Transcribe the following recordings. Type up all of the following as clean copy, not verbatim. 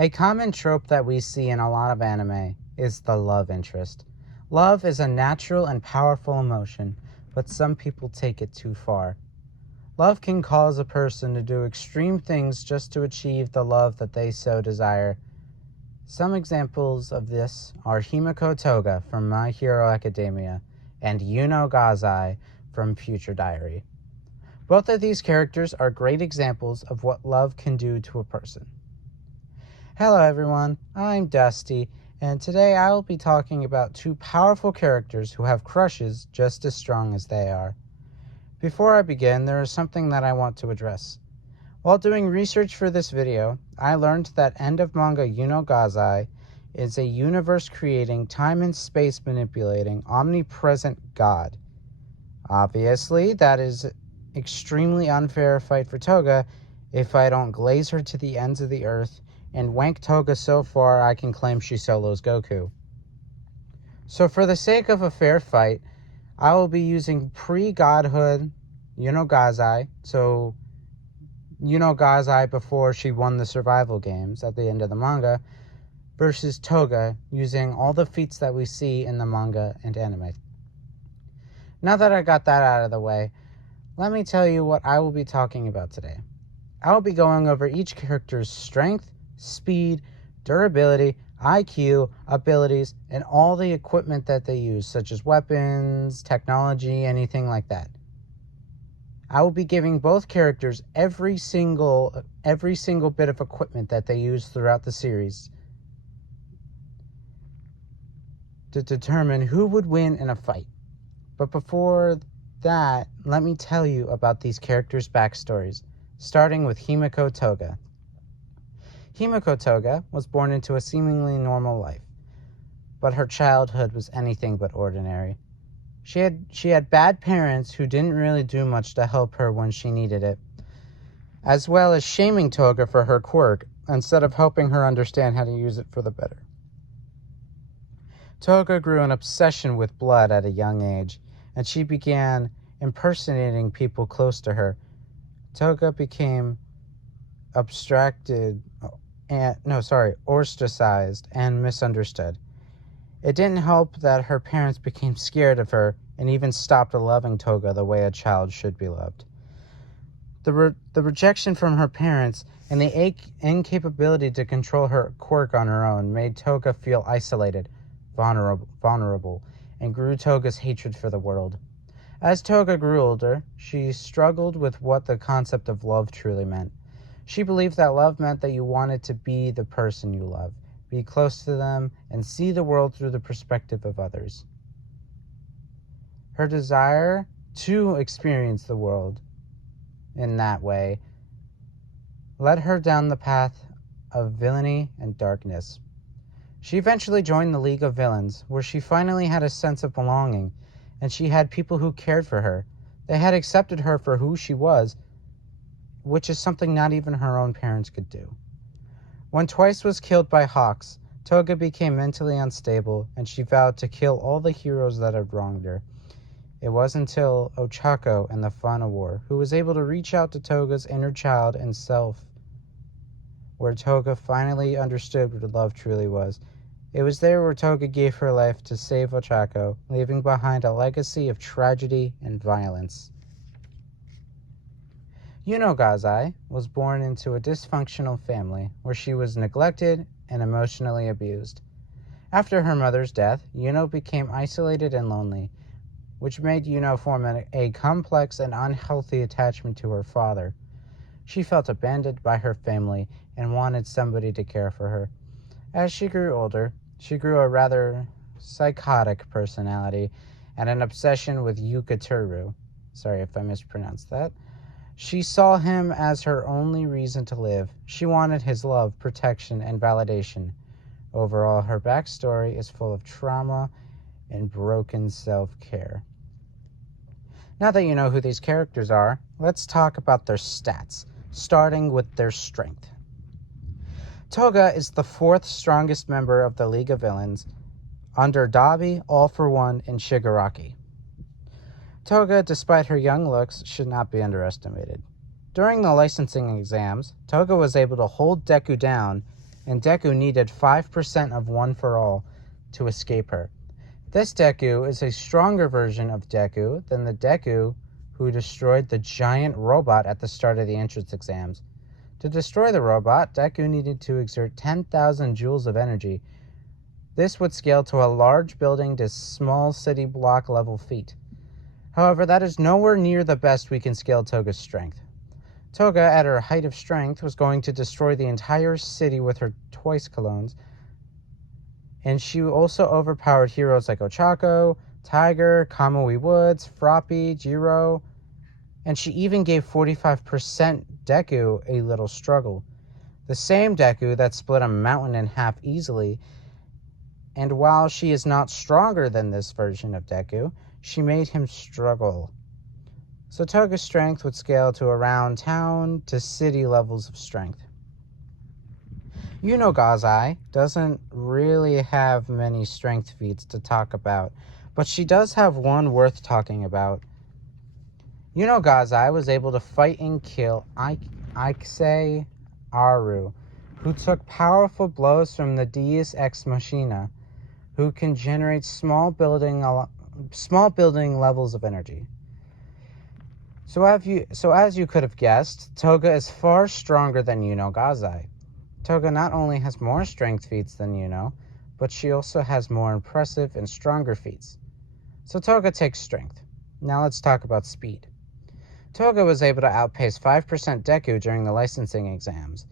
A common trope that we see in a lot of anime is the love interest. Love is a natural and powerful emotion, but some people take it too far. Love can cause a person to do extreme things just to achieve the love that they so desire. Some examples of this are Himiko Toga from My Hero Academia and Yuno Gasai from Future Diary. Both of these characters are great examples of what love can do to a person. Hello everyone, I'm Dusty, and today I will be talking about two powerful characters who have crushes just as strong as they are. Before I begin, there is something that I want to address. While doing research for this video, I learned that end of manga Yuno Gasai is a universe-creating, time and space manipulating, omnipresent god. Obviously, that is extremely unfair fight for Toga if I don't glaze her to the ends of the earth and wank Toga so far I can claim she solos Goku. So for the sake of a fair fight, I will be using pre-godhood Yuno Gasai, so Yuno Gasai before she won the survival games at the end of the manga, versus Toga using all the feats that we see in the manga and anime. Now that I got that out of the way, let me tell you what I will be talking about today. I will be going over each character's strength, speed, durability, IQ, abilities, and all the equipment that they use, such as weapons, technology, anything like that. I will be giving both characters every single bit of equipment that they use throughout the series to determine who would win in a fight. But before that, let me tell you about these characters' backstories, starting with Himiko Toga. Himiko Toga was born into a seemingly normal life, but her childhood was anything but ordinary. She had bad parents who didn't really do much to help her when she needed it, as well as shaming Toga for her quirk instead of helping her understand how to use it for the better. Toga grew an obsession with blood at a young age, and she began impersonating people close to her. Toga became ostracized and misunderstood. It didn't help that her parents became scared of her and even stopped loving Toga the way a child should be loved. The rejection from her parents and the incapability to control her quirk on her own made Toga feel isolated, vulnerable, and grew Toga's hatred for the world. As Toga grew older, she struggled with what the concept of love truly meant. She believed that love meant that you wanted to be the person you love, be close to them, and see the world through the perspective of others. Her desire to experience the world in that way led her down the path of villainy and darkness. She eventually joined the League of Villains, where she finally had a sense of belonging, and she had people who cared for her. They had accepted her for who she was, which is something not even her own parents could do. When Twice was killed by Hawks, Toga became mentally unstable, and she vowed to kill all the heroes that had wronged her. It wasn't until Ochako in the final war who was able to reach out to Toga's inner child and self, where Toga finally understood what love truly was. It was there where Toga gave her life to save Ochako, leaving behind a legacy of tragedy and violence. Yuno Gasai was born into a dysfunctional family where she was neglected and emotionally abused. After her mother's death, Yuno became isolated and lonely, which made Yuno form a complex and unhealthy attachment to her father. She felt abandoned by her family and wanted somebody to care for her. As she grew older, she grew a rather psychotic personality and an obsession with Yukiteru. Sorry if I mispronounced that. She saw him as her only reason to live. She wanted his love, protection, and validation. Overall, her backstory is full of trauma and broken self-care. Now that you know who these characters are, let's talk about their stats, starting with their strength. Toga is the fourth strongest member of the League of Villains, under Dabi, All for One, and Shigaraki. Toga, despite her young looks, should not be underestimated. During the licensing exams, Toga was able to hold Deku down and Deku needed 5% of One for All to escape her. This Deku is a stronger version of Deku than the Deku who destroyed the giant robot at the start of the entrance exams. To destroy the robot, Deku needed to exert 10,000 joules of energy. This would scale to a large building to small city block level feat. However, that is nowhere near the best we can scale Toga's strength. Toga, at her height of strength, was going to destroy the entire city with her twice clones, and she also overpowered heroes like Ochako, Tiger, Kamui Woods, Froppy, Jiro, and she even gave 45% Deku a little struggle. The same Deku that split a mountain in half easily, and while she is not stronger than this version of Deku, she made him struggle. So Toga's strength would scale to around town to city levels of strength. Yuno Gasai doesn't really have many strength feats to talk about, but she does have one worth talking about. Yuno Gasai was able to fight and kill Ikase Aru, who took powerful blows from the Deus Ex Machina, who can generate small building levels of energy. So as you could have guessed, Toga is far stronger than Yuno Gasai. Toga not only has more strength feats than Yuno, but she also has more impressive and stronger feats. So Toga takes strength. Now let's talk about speed. Toga was able to outpace 5% Deku during the licensing exams.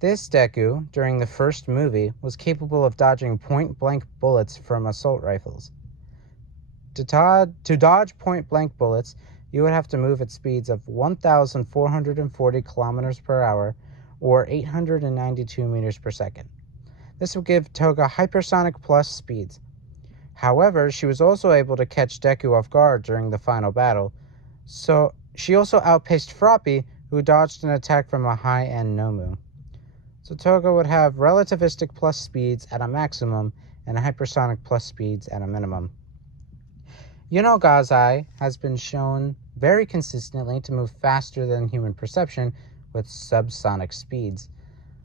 This Deku, during the first movie, was capable of dodging point-blank bullets from assault rifles. To dodge point-blank bullets, you would have to move at speeds of 1,440 kilometers per hour, or 892 meters per second. This would give Toga hypersonic plus speeds. However, she was also able to catch Deku off guard during the final battle, so she also outpaced Froppy, who dodged an attack from a high-end Nomu. So Toga would have relativistic plus speeds at a maximum and hypersonic plus speeds at a minimum. Yuno Gasai has been shown very consistently to move faster than human perception with subsonic speeds,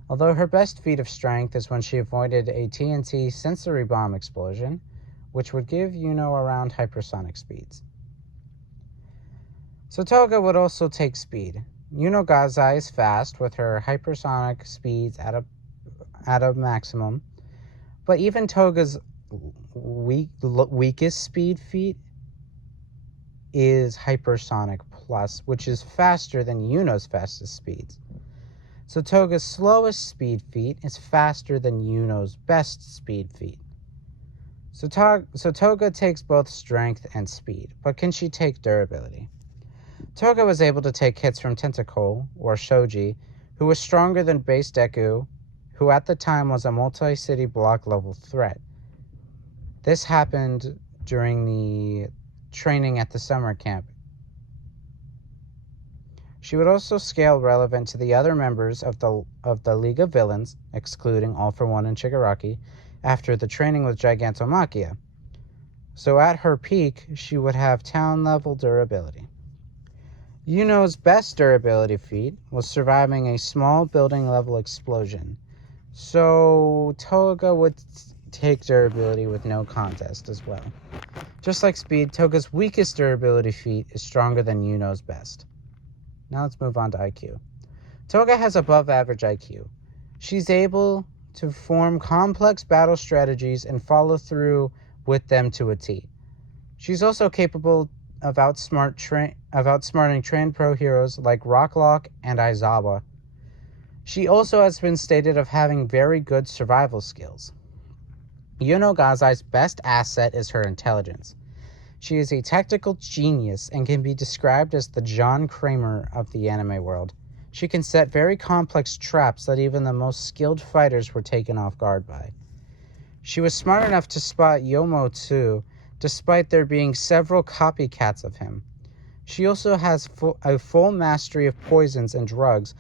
although her best feat of strength is when she avoided a TNT sensory bomb explosion, which would give Yuno around hypersonic speeds. So Toga would also take speed. Yuno Gasai is fast with her hypersonic speeds at a maximum, but even Toga's weakest speed feat is hypersonic plus, which is faster than Yuno's fastest speeds. So Toga's slowest speed feat is faster than Yuno's best speed feat. So Toga takes both strength and speed, but can she take durability? Toga was able to take hits from Tentacle, or Shoji, who was stronger than base Deku, who at the time was a multi-city block level threat. This happened during the training at the summer camp. She would also scale relevant to the other members of the League of Villains, excluding All for One and Shigaraki, after the training with Gigantomachia. So at her peak, she would have town-level durability. Yuno's best durability feat was surviving a small building-level explosion. So Toga would take durability with no contest as well. Just like speed, Toga's weakest durability feat is stronger than Yuno's best. Now let's move on to IQ. Toga has above average IQ. She's able to form complex battle strategies and follow through with them to a T. She's also capable of outsmarting trained pro heroes like Rocklock and Aizawa. She also has been stated of having very good survival skills. Yuno Gasai's best asset is her intelligence. She is a tactical genius and can be described as the John Kramer of the anime world. She can set very complex traps that even the most skilled fighters were taken off guard by. She was smart enough to spot Yomo too, despite there being several copycats of him. She also has a full mastery of poisons and drugs,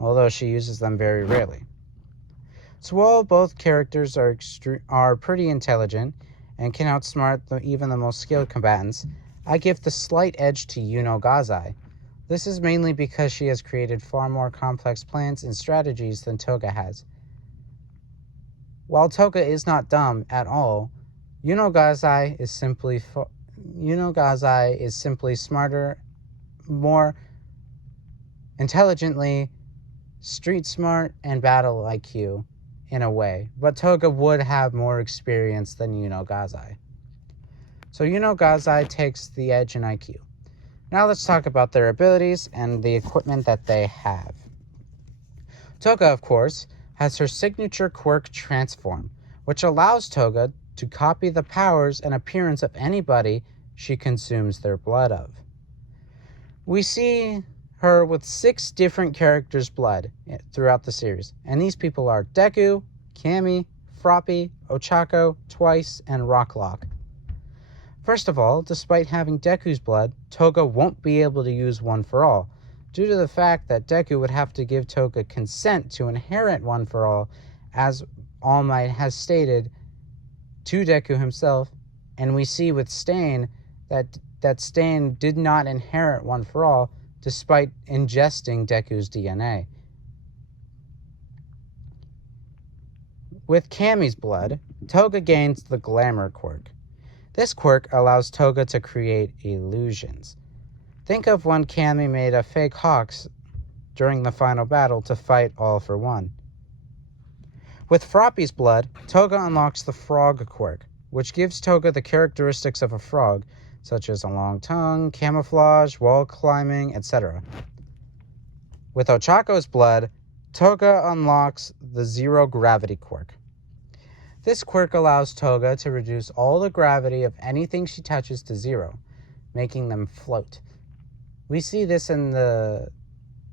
although she uses them very rarely. So while both characters are pretty intelligent and can outsmart even the most skilled combatants, I give the slight edge to Yuno Gasai. This is mainly because she has created far more complex plans and strategies than Toga has. While Toga is not dumb at all, Yuno Gasai is simply smarter, more intelligently, street smart, and battle IQ in a way. But Toga would have more experience than Yuno Gasai. So Yuno Gasai takes the edge in IQ. Now let's talk about their abilities and the equipment that they have. Toga, of course, has her signature quirk Transform, which allows Toga to copy the powers and appearance of anybody she consumes their blood of. We see her with 6 different characters' blood throughout the series, and these people are Deku, Cammy, Froppy, Ochako, Twice, and Rocklock. First of all, despite having Deku's blood, Toga won't be able to use One for All, due to the fact that Deku would have to give Toga consent to inherit One for All, as All Might has stated to Deku himself, and we see with Stain that Stain did not inherit One for All, despite ingesting Deku's DNA. With Cammy's blood, Toga gains the Glamour quirk. This quirk allows Toga to create illusions. Think of when Cammy made a fake Hawks during the final battle to fight All for One. With Froppy's blood, Toga unlocks the Frog quirk, which gives Toga the characteristics of a frog, such as a long tongue, camouflage, wall climbing, etc. With Ochako's blood, Toga unlocks the Zero Gravity quirk. This quirk allows Toga to reduce all the gravity of anything she touches to 0, making them float. We see this in the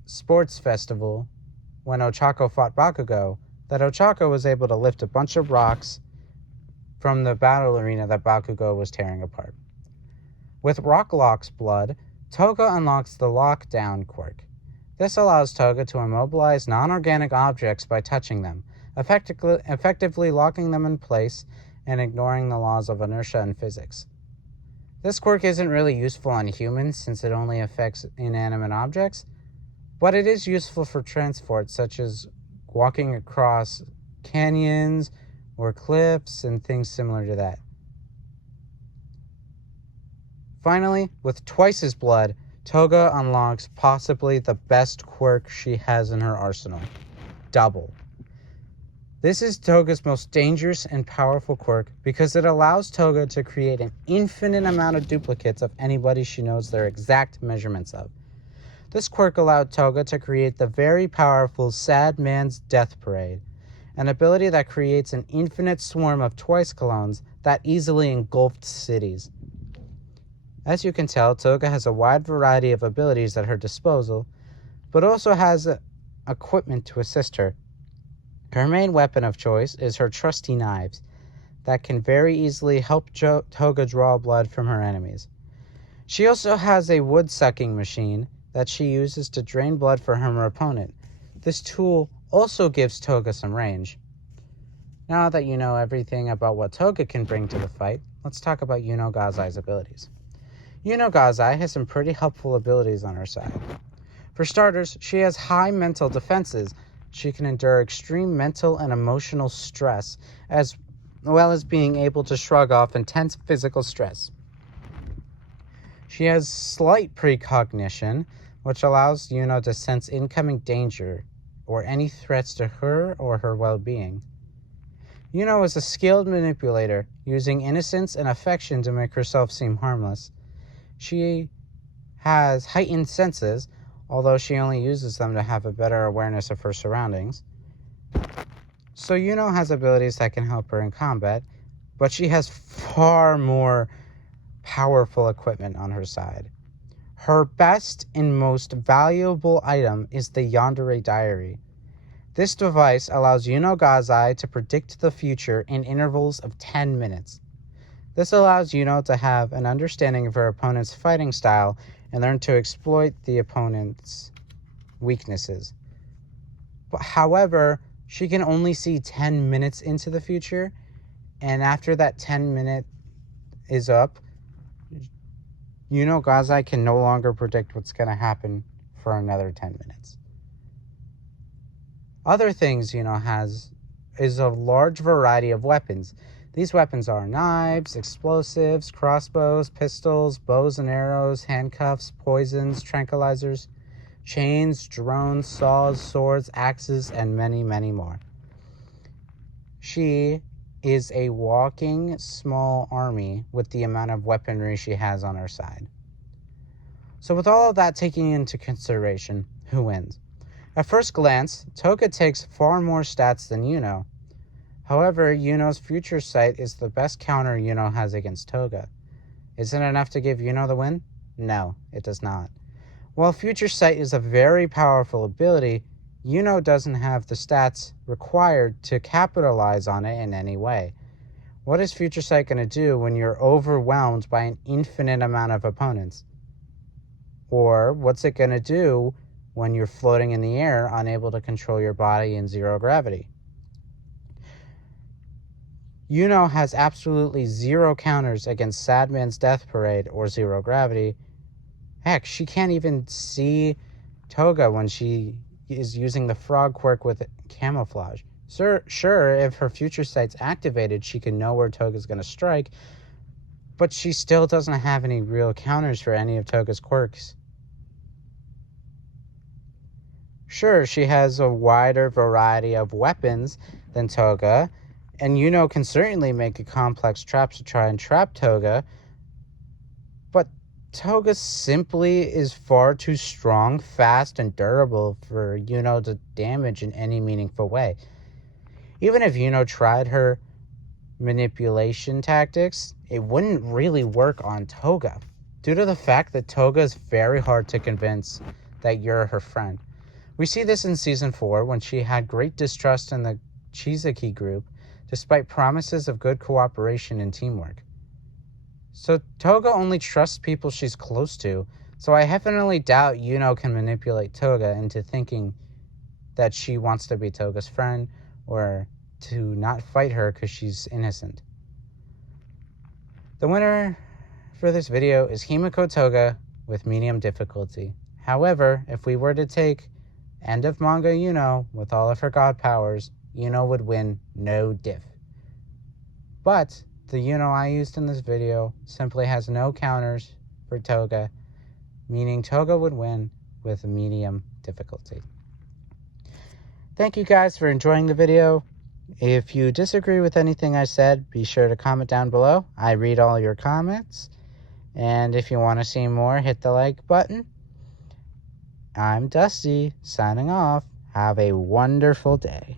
sports festival when Ochako fought Bakugo, that Ochako was able to lift a bunch of rocks from the battle arena that Bakugo was tearing apart. With Rocklock's blood, Toga unlocks the Lockdown quirk. This allows Toga to immobilize non-organic objects by touching them, effectively locking them in place and ignoring the laws of inertia and physics. This quirk isn't really useful on humans since it only affects inanimate objects, but it is useful for transport, such as walking across canyons or cliffs and things similar to that. Finally, with Twice's blood, Toga unlocks possibly the best quirk she has in her arsenal, Double. This is Toga's most dangerous and powerful quirk because it allows Toga to create an infinite amount of duplicates of anybody she knows their exact measurements of. This quirk allowed Toga to create the very powerful Sad Man's Death Parade, an ability that creates an infinite swarm of Twice clones that easily engulfed cities. As you can tell, Toga has a wide variety of abilities at her disposal, but also has equipment to assist her. Her main weapon of choice is her trusty knives that can very easily help Toga draw blood from her enemies. She also has a wood-sucking machine that she uses to drain blood from her opponent. This tool also gives Toga some range. Now that you know everything about what Toga can bring to the fight, let's talk about Yuno Gasai's abilities. Yuno Gasai has some pretty helpful abilities on her side. For starters, she has high mental defenses. She can endure extreme mental and emotional stress, as well as being able to shrug off intense physical stress. She has slight precognition, which allows Yuno to sense incoming danger or any threats to her or her well-being. Yuno is a skilled manipulator, using innocence and affection to make herself seem harmless. She has heightened senses, although she only uses them to have a better awareness of her surroundings. So Yuno has abilities that can help her in combat, but she has far more powerful equipment on her side. Her best and most valuable item is the Yandere Diary. This device allows Yuno Gasai to predict the future in intervals of 10 minutes. This allows Yuno to have an understanding of her opponent's fighting style and learn to exploit the opponent's weaknesses. However, she can only see 10 minutes into the future, and after that 10 minute is up, Yuno Gasai can no longer predict what's going to happen for another 10 minutes. Other things Yuno has is a large variety of weapons. These weapons are knives, explosives, crossbows, pistols, bows and arrows, handcuffs, poisons, tranquilizers, chains, drones, saws, swords, axes, and many, many more. She is a walking small army with the amount of weaponry she has on her side. So with all of that taken into consideration, who wins? At first glance, Toga takes far more stats than Yuno. However, Yuno's future sight is the best counter Yuno has against Toga. Is it enough to give Yuno the win? No, it does not. While future sight is a very powerful ability, Yuno doesn't have the stats required to capitalize on it in any way. What is future sight going to do when you're overwhelmed by an infinite amount of opponents? Or what's it going to do when you're floating in the air, unable to control your body in zero gravity? Yuno has absolutely zero counters against Sadman's Death Parade or zero gravity. Heck, she can't even see Toga when she is using the frog quirk with camouflage. Sure, if her future sight's activated, she can know where Toga's going to strike, but she still doesn't have any real counters for any of Toga's quirks. Sure, she has a wider variety of weapons than Toga, and Yuno can certainly make a complex trap to try and trap Toga, but Toga simply is far too strong, fast, and durable for Yuno to damage in any meaningful way. Even if Yuno tried her manipulation tactics, it wouldn't really work on Toga, due to the fact that Toga is very hard to convince that you're her friend. We see this in Season 4 when she had great distrust in the Chizaki group, despite promises of good cooperation and teamwork. So Toga only trusts people she's close to, so I definitely doubt Yuno can manipulate Toga into thinking that she wants to be Toga's friend or to not fight her because she's innocent. The winner for this video is Himiko Toga with medium difficulty. However, if we were to take End of Manga Yuno with all of her god powers, Yuno would win no diff. But the Yuno I used in this video simply has no counters for Toga, meaning Toga would win with medium difficulty. Thank you guys for enjoying the video. If you disagree with anything I said, be sure to comment down below. I read all your comments. And if you want to see more, hit the like button. I'm Dusty, signing off. Have a wonderful day.